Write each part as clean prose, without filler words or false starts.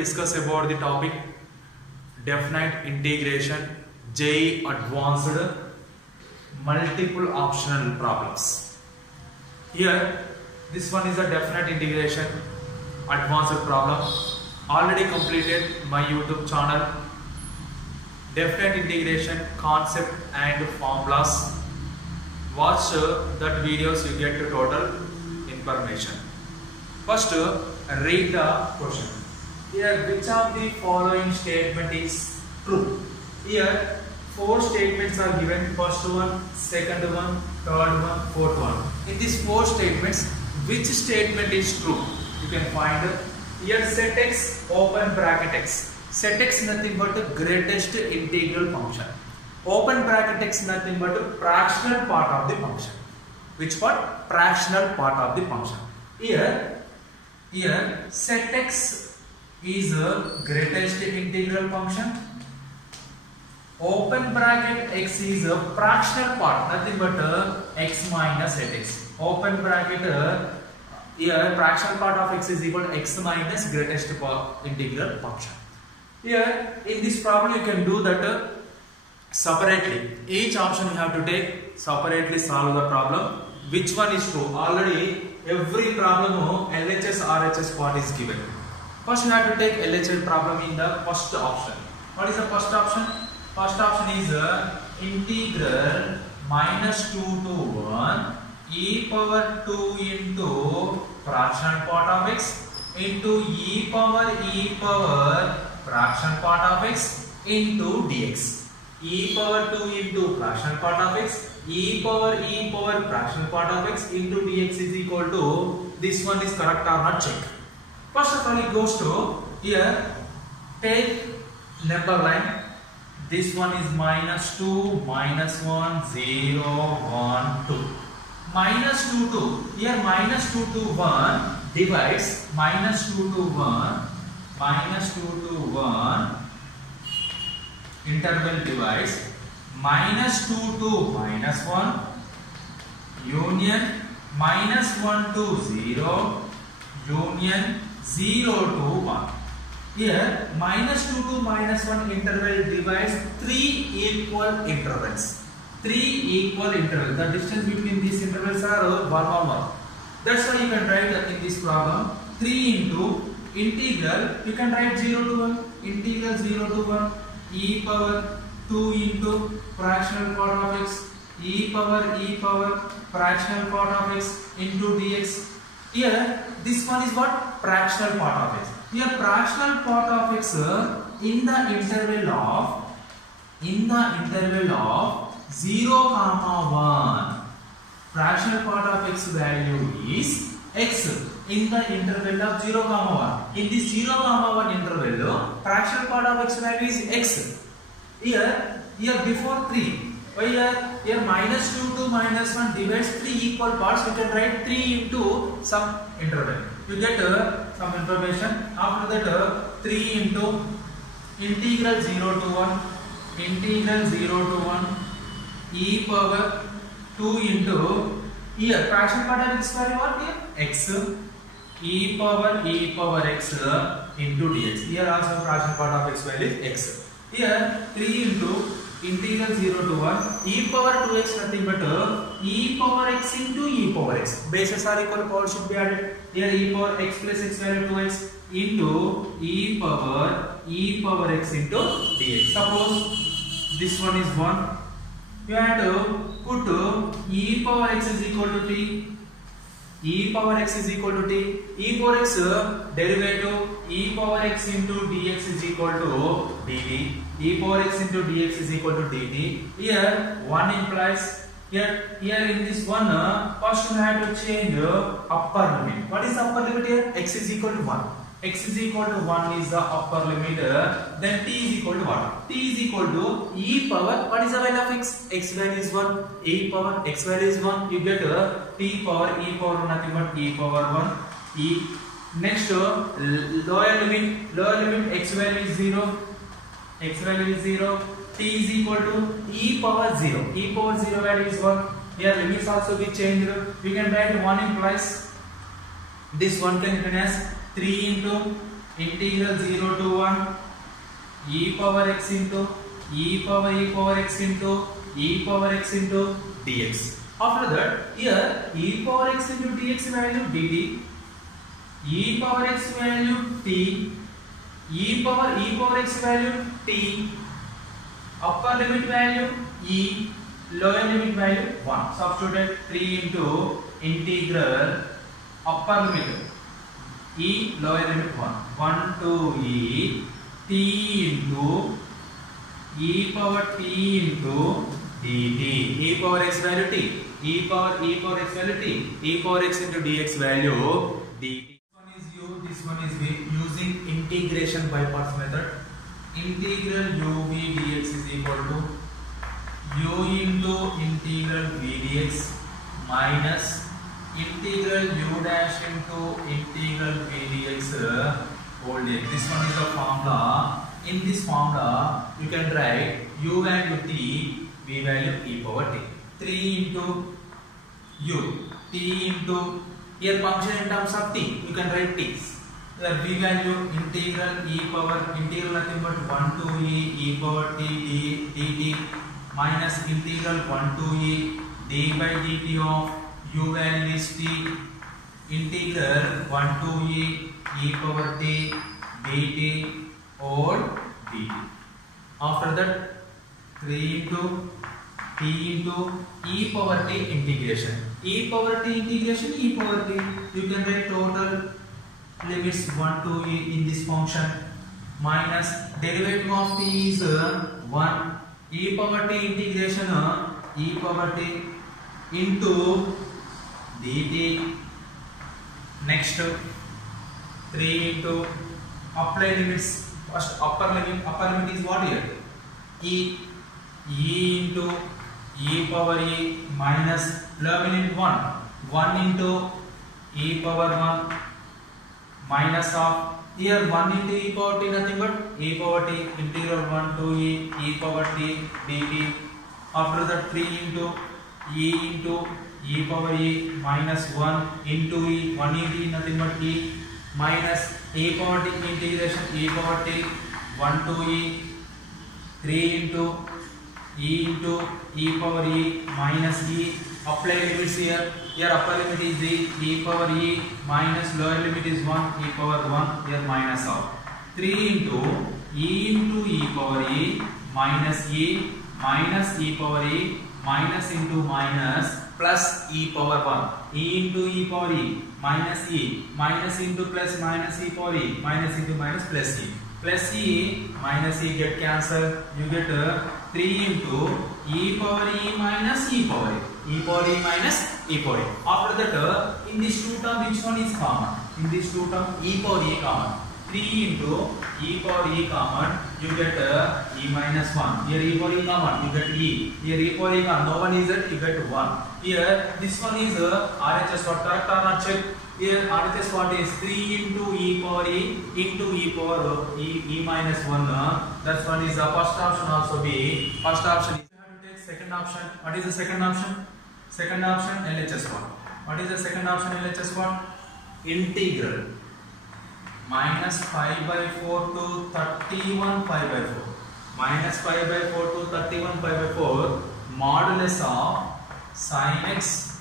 discuss about the topic definite integration JEE advanced multiple optional problems. Here this one is a definite integration advanced problem. Already completed my YouTube channel. Definite integration concept and formulas. Watch that videos, you get total information. First, read the question. Here, which of the following statement is true? Here, 4 statements are given. First one, second one, third one, fourth one. In these 4 statements, which statement is true? You can find here set x open bracket x. Set x nothing but the greatest integral function. Open bracket x nothing but a fractional part of the function. Which part? Fractional part of the function. Here set x is a greatest integral function. Open bracket x is a fractional part, nothing but x minus set x. Open bracket here fractional part of x is equal to x minus greatest integral function. Here in this problem you can do that separately. Each option you have to take separately, solve the problem. Which one is true? Already every problem LHS RHS part is given. First you have to take LHS problem in the first option. What is the first option? First option is integral minus 2 to 1 e power 2 into fractional part of x into e power fraction part of x into dx. E power 2 into fractional part of x, e power fraction part of x into dx is equal to, this one is correct or not, check. First of all it goes to, here take number line, this one is minus 2, minus 1, 0, 1, 2. Minus 2 to, here minus 2 to 1 divides, minus 2 to 1, minus 2 to 1 interval divides minus 2 to minus 1 union minus 1 to 0 union 0 to 1. Here minus 2 to minus 1 interval divides 3 equal intervals. 3 equal intervals. The distance between these intervals are 1 on 1. That's why you can write in this problem 3 into integral, you can write 0 to 1, integral 0 to 1 e power 2 into fractional part of x e power fractional part of x into dx. Here this one is what? Fractional part of x. Here fractional part of x in the interval of 0 comma 1. Fractional part of x value is x in the interval of 0 comma 1. In this 0 comma 1 interval, fractional part of x value is x. Here before 3. Here minus 2 to minus 1 divides 3 equal parts. You can write 3 into some interval. You get some information. After that 3 into integral 0 to 1, integral 0 to 1 e power 2 into, here fraction part of x value what? Here x e power x into dx. Here also fraction part of x value is x. Here 3 into integral 0 to 1 e power 2x nothing but e power x into e power x. Bases are equal, power should be added. Here e power x plus x value 2x into e power x into dx. Suppose this one is 1. You have to put e power x is equal to t. E power x is equal to t. E power x derivative e power x into dx is equal to dt. E power x into dx is equal to dt. Here 1 implies, here in this one first you have to change upper limit. What is the upper limit here? X is equal to 1. X is equal to 1 is the upper limit. Then t is equal to what? T is equal to e power, what is the value of x? X value is 1. E power x value is 1. You get t power e power nothing but e power 1. E. Next lower limit x value is 0. X value is 0. T is equal to e power 0. E power 0 value is 1. Here limits also be changed. We can write 1 implies, this one can written as 3 into integral 0 to 1 e power x into e power x into e power x into dx. After that, here e power x into dx value dt, e power x value t, e power x value t, upper limit value e, lower limit value 1. Substituted 3 into integral upper limit e, lower limit 1 to e t into e power t into dt, e power x value t, e power x value t, e power x into dx value dt. This one is u, this one is v. Using integration by parts method, integral u v dx is equal to u into integral v dx minus integral u dash into integral v dx whole dx. This one is the formula. In this formula, you can write u value t, v value e power t. 3 into u, t into, here function in terms of t, you can write t. Here v value integral e power, integral nothing but 1 to e power t dt minus integral 1 to e d by dt of u value is t, integral 1 to e power t dt or dt. After that, 3 into t into e power t integration. E power t integration, e power t. You can write total limits 1 to e in this function minus derivative of t is 1. E power t integration e power t into dt. Next 3 into apply limits. First upper limit is what here? E into e power e minus lower limit 1 into e power 1 minus of, here 1 into e power t nothing but e power t integral 1 to e power t dt. After that 3 into e power e minus 1 into e, 1 into e nothing but e minus e power t integration e power t 1 to e, 3 into e power e minus e. Apply limits here. Here upper limit is e power e minus lower limit is 1 e power 1. Here minus of 3 into e power e minus e minus e power e minus into minus plus e power 1 e into e power e minus into plus minus e power e minus into minus plus e minus e get cancelled. You get 3 into e power e minus e power e minus e power e. After that, in this two term which one is common? In this two term e power e common. 3 into e power e common, you get e minus 1. Here e power e common, you get e. Here e power e common, no one is it, you get 1. Here this one is RHS what, correct or not, check. Here RHS what is 3 into e power e into e power e minus 1. That one is the first option also be. First option is, you have to take second option. What is the second option? Second option LHS what? What is the second option LHS what? Integral minus 5 by 4 to 31 pi by 4. Minus 5 by 4 to 31 pi by 4 modulus of sin x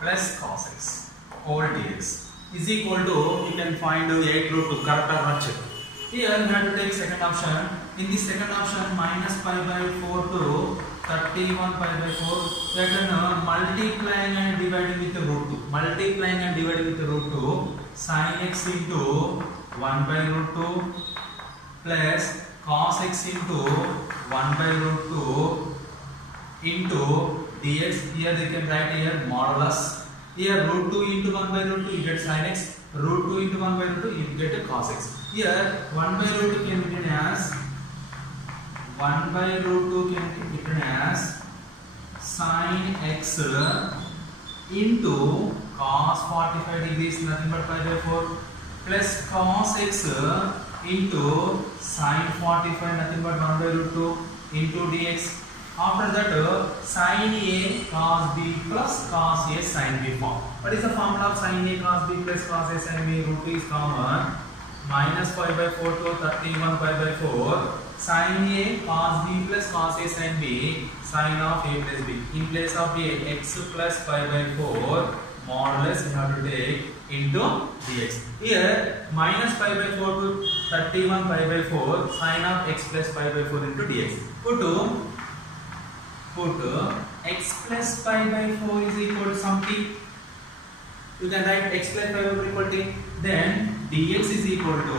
plus cos x whole dx is equal to, you can find 8 root 2, correct or not, check. Here you have to take second option. In this second option, minus pi by 4 to 31 pi by 4, you can multiplying and dividing with the root 2. Multiplying and dividing with the root 2, sin x into 1 by root 2 plus cos x into 1 by root 2 into dx. Here they can write here modulus. Here root 2 into 1 by root 2 you get sin x. Root 2 into 1 by root 2 you get a cos x. Here 1 by root 2 can be written as 1 by root 2 can be written as sin x into cos 45 degrees nothing but pi by 4 plus cos x into sin 45 nothing but 1 by root 2 into dx. After that sin a cos b plus cos a sin b form. What is the formula of sin a cos b plus cos a sin b? Root 2 is common. minus pi by 4 to 31 pi by 4 sin A cos B plus cos A sin B sin of A plus B. In place of A, x plus pi by 4 modulus we have to take into dx. Here minus pi by 4 to 31 pi by 4 sin of x plus pi by 4 into dx. Put x plus pi by 4 is equal to something. You can write x plus pi by 4 equal to then dx is equal to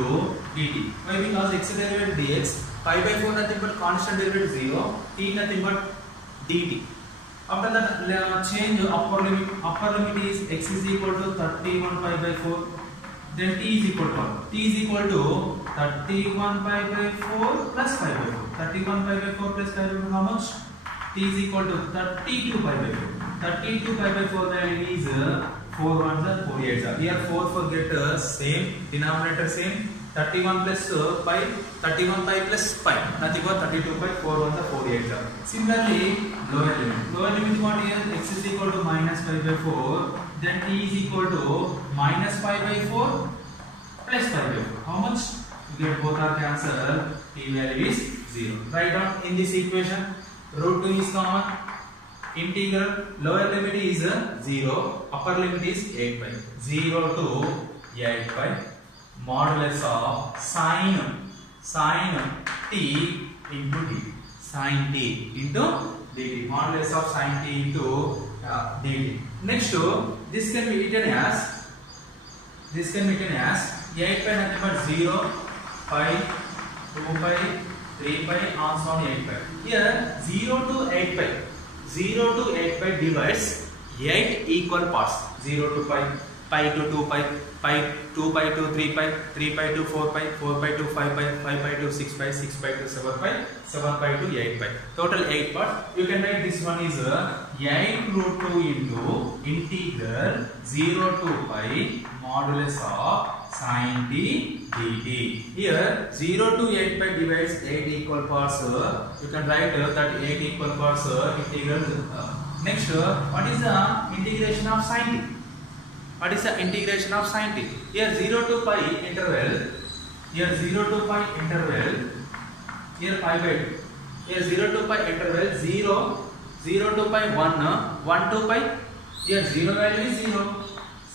dt. Why? Because x derivative dx, pi by 4 nothing but constant derivative 0, t nothing but dt. After that change upper limit. Upper limit is x is equal to 31 pi by 4. Then t is equal to what? T is equal to 31 pi by 4 plus pi by 4. 31 pi by 4 plus pi by 4 how much? T is equal to 32 pi by 4. 32 pi by 4 value is 4 ones are 4 8s are. Here 4 get same denominator same. 31 plus pi, 31 pi plus pi, nothing but 32 pi, 4 ones are 4 8s are. Similarly, lower limit. Lower limit what here? X is equal to minus pi by 4. Then t is equal to minus pi by 4 plus pi by 4. How much? You get both are cancelled. T value is 0. Write down in this equation. Root 2 is common. Integral lower limit is 0, upper limit is 8 pi. 0 to 8 pi modulus of sin t into dt. Sin t into dt. Modulus of sin t into dt. Next this can be written as 8 pi nothing but 0 pi 2 pi 3 pi and so on 8 pi. Here 0 to 8 pi. 0 to 8 pi divides 8 equal parts. 0 to pi, pi to 2 pi, pi 2 pi to 3 pi, 3 pi to 4 pi, 4 pi to 5 pi, 5 pi to 6 pi, 6 pi to 7 pi, 7 pi to 8 pi. Total 8 parts. You can write this one is 8 root 2 into integral 0 to pi modulus of sin t dt. Here 0 to 8 pi divides 8 equal parts. You can write that 8 equal parts integral. Next, what is the integration of sin t? What is the integration of sin t? Here 0 to pi interval. Here 0 to pi interval. Here pi by 2. Here 0 to pi interval 0. 0 to pi 1. 1 to pi. Here 0 value is 0.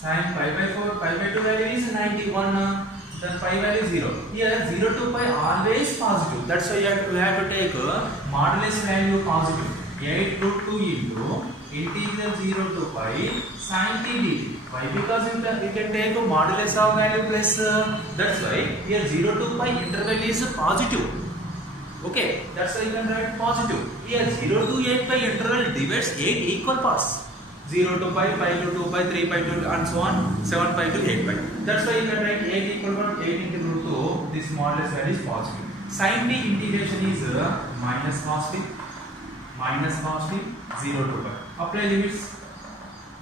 Sin pi by 4, pi by 2 value is 91, then pi value is 0. Here 0 to pi always positive. That's why we have to take modulus value positive. 8 root 2 into integral 0 to pi sin t dt. Why? Because we can take a modulus of value plus. That's why here 0 to pi interval is positive. Okay, that's why you can write positive. Here 0 to 8 pi interval divides 8 equal parts. 0 to pi, pi to 2 pi, 3 pi to and so on, 7 pi to 8 pi. That's why you can write 8 equal to 8 into root 2. This modulus value is positive. Sin t integration is minus cos t, 0 to pi. Apply limits.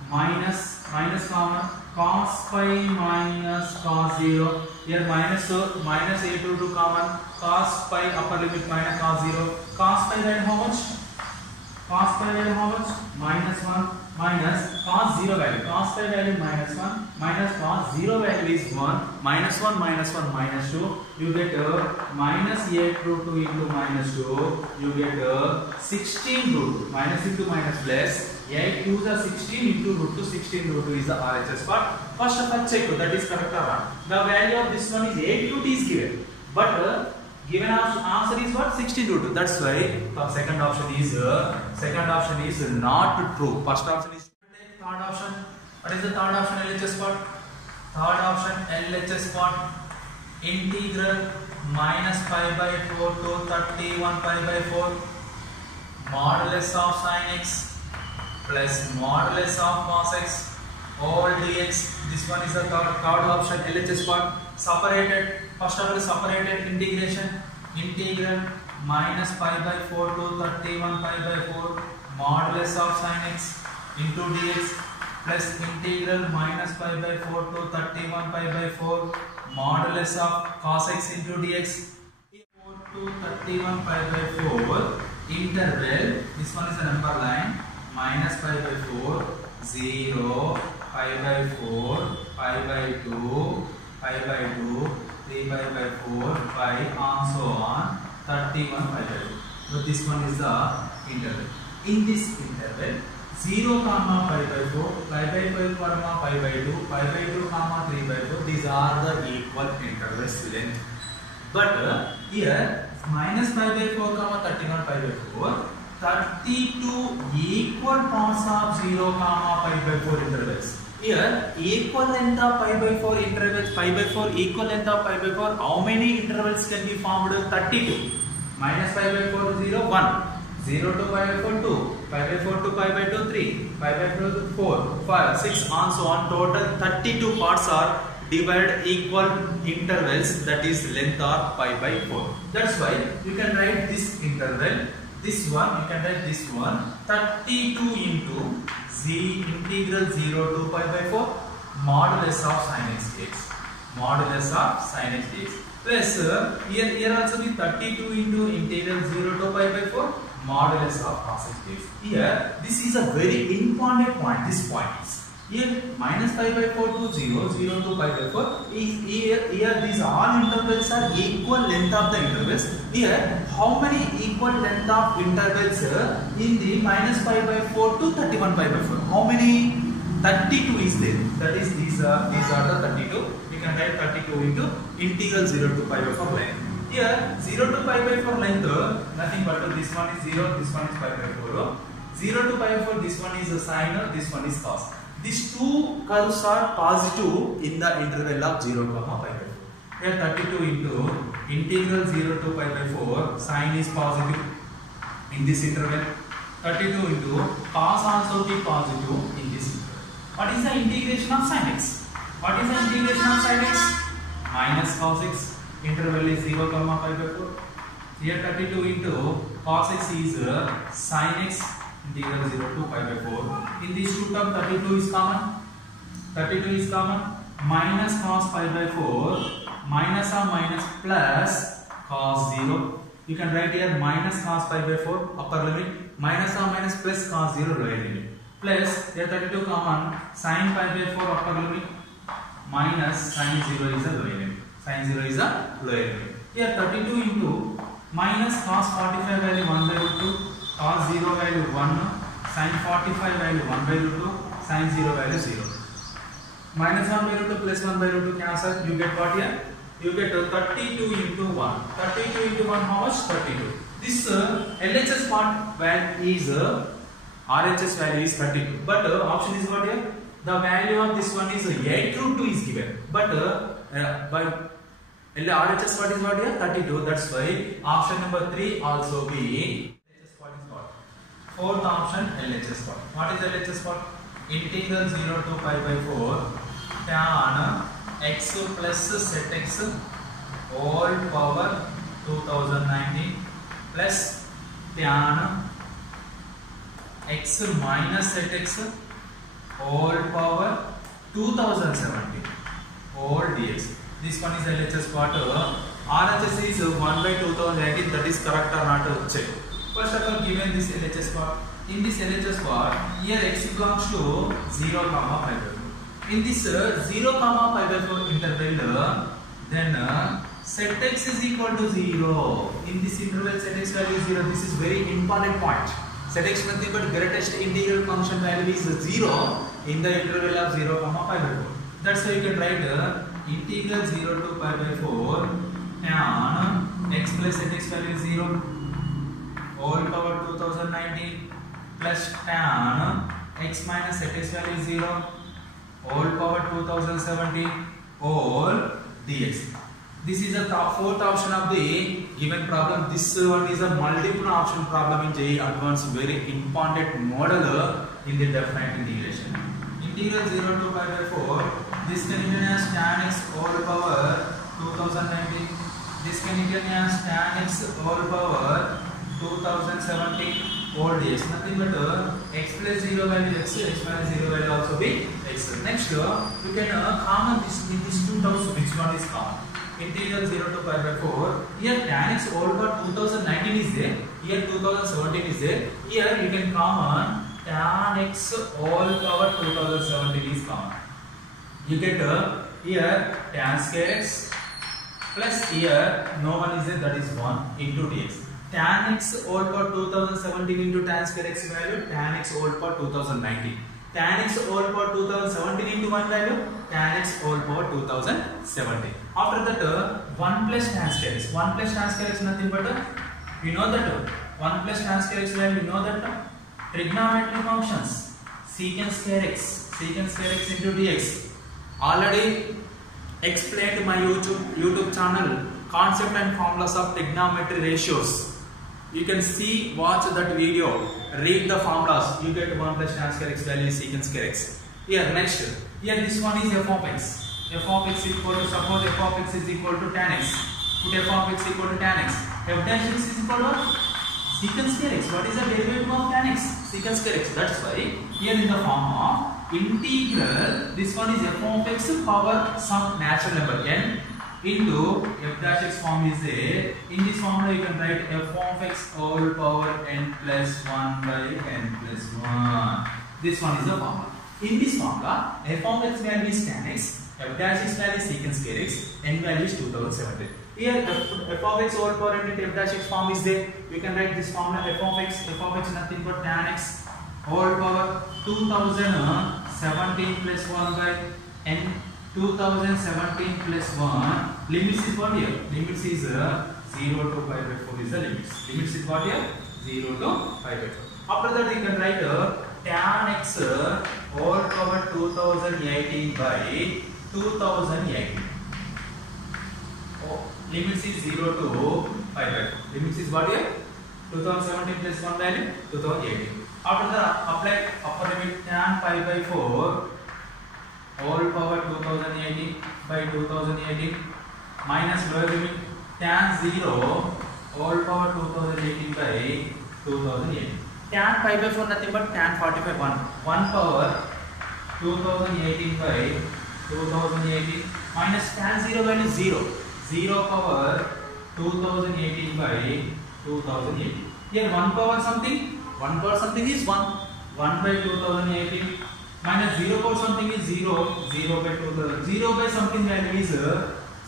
Minus common, cos pi minus cos 0. Here minus a to common, cos pi upper limit minus cos 0. Cos pi value how much? Cos pi value how much? Minus 1 minus cos 0 value. Cos pi value minus 1 minus cos 0 value is 1. Minus 1 minus 1 minus 2. You get minus 8 root 2 into minus 2. You get 16 root 2. Minus into minus plus. 8 2s are 16 into root 2. 16 root 2 is the RHS part. First of all check that is correct or not. The value of this one is 8 root is given. But given answer is what? 16 root 2. That's why the second option is not true. First option is third option. What is the third option? LHS part. Third option LHS part. Integral minus pi by 4 to 31 pi by 4 modulus of sin x plus modulus of cos x all dx. This one is the third option LHS part. Separated. First of all separated integration. Integral minus pi by 4 to 31 pi by 4 modulus of sin x into dx plus integral minus pi by 4 to 31 pi by 4 modulus of cos x into dx. 4 to 31 pi by 4 interval. This one is the number line. Minus pi by 4 0 pi by 4 pi by 2 pi by 2 3 pi by 4, 5 and so on, 31 pi by 2. So this one is the interval. In this interval, 0 comma pi by 4, pi by 5 comma pi by 2, pi by 2 comma 3 by 4, these are the equal intervals length. But here minus pi by 4 comma 31 pi by 4, 32 equal parts of 0 comma pi by 4 intervals. Here equal length of pi by 4 intervals, pi by 4 equal length of pi by 4, how many intervals can be formed? 32. Minus pi by 4 0 1, 0 to pi by 4 2, pi by 4 to pi by 2 3, pi by 4 to 4 5 6 and so on. Total 32 parts are divided equal intervals, that is length of pi by 4. That's why you can write this interval, this one you can write this one 32 into integral 0 to pi by 4 modulus of sin x dx, modulus of sin x dx, plus here also be 32 into integral 0 to pi by 4 modulus of cos x dx. Here this is a very important point. This point is here minus pi by 4 to 0, 0 to pi by 4 is here these all intervals are equal length of the intervals. Here how many equal length of intervals in the minus pi by 4 to 31 pi by 4? How many? 32 is there. That is these are the 32. We can write 32 into integral 0 to pi by 4 length. Here 0 to pi by 4 length nothing but this one is 0, this one is pi by 4. 0 to pi by 4, this one is a sine, this one is cos. These two curves are positive in the interval of 0 comma pi by 4. Here 32 into integral 0 to pi by 4, sine is positive in this interval. 32 into cos also be positive in this interval. What is the integration of sin x? What is the integration of sin x? Minus cos x. Interval is 0 comma pi by 4. Here 32 into cos x is sin x integral 0 to pi by 4. In these two terms 32 is common. 32 is common. Minus cos pi by 4. Minus or minus plus cos 0. You can write here minus cos pi by 4 upper limit. Minus or minus plus cos 0 lower limit. Plus here 32 common. Sin pi by 4 upper limit. Minus sin 0 is a lower limit. Sin 0 is a lower limit. Here 32 into minus cos 45 value 1 by root 2. Cos 0 value 1, sin 45 value 1 by root 2, sin 0 value 0. Minus 1 by root 2 plus 1 by root 2 cancel. You get what here? You get 32 into 1. 32 into 1 how much? 32. This LHS part value is RHS value is 32. But option is what here? The value of this one is 8 root 2 is given. But by RHS what is what here? 32. That's why option number 3 also be. Fourth option LHS part. What is LHS part? Integral 0 to pi by 4 tan x plus set x whole power 2019 plus tan x minus set x whole power 2017 whole dx. This one is LHS part. RHS is 1 by 2018. That is correct or not? Check. First of all, given this LHS part, in this LHS part, here x belongs to 0 comma pi by 4. In this 0 comma pi by 4 interval, then set x is equal to 0. In this interval, set x value is 0. This is very important point. Set x nothing but greatest integral function value is 0 in the interval of 0 comma pi by 4. That's why you can write integral 0 to pi by 4 tan x plus set x value is 0. Whole power 2019 plus tan x minus set x value is 0 whole power 2017 whole dx. This is the fourth option of the given problem. This one is a multiple option problem in JEE Advanced, very important model in the definite integration. Integral 0 to pi by 4. This can be written as tan x whole power 2019. This can be written as tan x whole power 2017 whole dx. Nothing but x plus 0 value x, x minus 0 value also be x. Next, you can common these two terms. Which one is common? Integral 0 to pi by 4. Here tan x whole power 2019 is there. Here 2017 is there. Here you can common tan x whole power 2017 is common. You get here tan square x plus here no one is there, that is 1 into dx. Tan x whole power 2017 into tan square x value, tan x whole power 2019. Tan x whole power 2017 into 1 value, tan x whole power 2017. After that 1 plus tan square x. 1 plus tan square x nothing but we know that 1 plus tan square x value, we know that trigonometry functions secant square x into dx. Already explained my YouTube channel concept and formulas of trigonometry ratios. You can see, watch that video, read the formulas. You get 1 plus tan square x value is secant square x. Here next, here this one is f of x. F of x equal to, suppose f of x is equal to tan x. Put f of x equal to tan x. F dash x is equal to secant square x. What is the derivative of tan x? Secant square x. That's why here in the form of integral, this one is f of x power some natural number n into f dash x form is there. In this formula you can write f of x whole power n plus 1 by n plus 1. This one is the formula. In this formula, f of x value is tan x, f dash x value is secant square x, n value is 2017. Here f of x whole power n into f dash x form is there. We can write this formula f of x nothing but tan x whole power 2017 plus 1 by n 2017 plus 1. Limits is what here? Limits is 0 to pi by 4 is the limits. Limits is what here? 0 to pi by 4. After that you can write tan x whole power 2018 by 2018. Limits is 0 to pi by 4. Limits is what here? 2017 plus 1 value 2018. After that apply upper limit tan pi by 4 whole power 2018 by 2018 minus lower limit tan 0 whole power 2018 by 2018. Tan pi by 4 nothing but tan 45 1 power 2018 by 2018 minus tan 0 value 0 power 2018 by 2018. Here 1 power something is 1 by 2018 minus 0 power something is 0 by 2000. 0 by something value is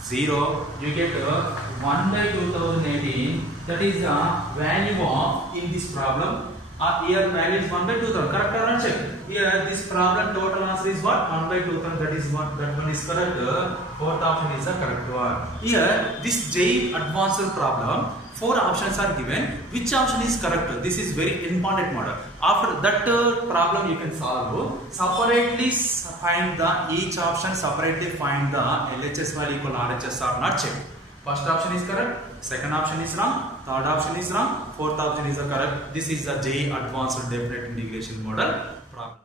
0. You get 1 by 2018. That is the value of in this problem. Here value is 1 by 2000. Correct or not? Check. Here this problem total answer is what? 1 by 2000. That is what? That one is correct. Fourth option is the correct one. Here this JEE advanced problem. 4 options are given. Which option is correct? This is very important model. After that problem you can solve. Separately find the each option. Separately find the LHS value equal RHS or not. Check. First option is correct. Second option is wrong. Third option is wrong. Fourth option is correct. This is the JEE advanced definite integration model problem.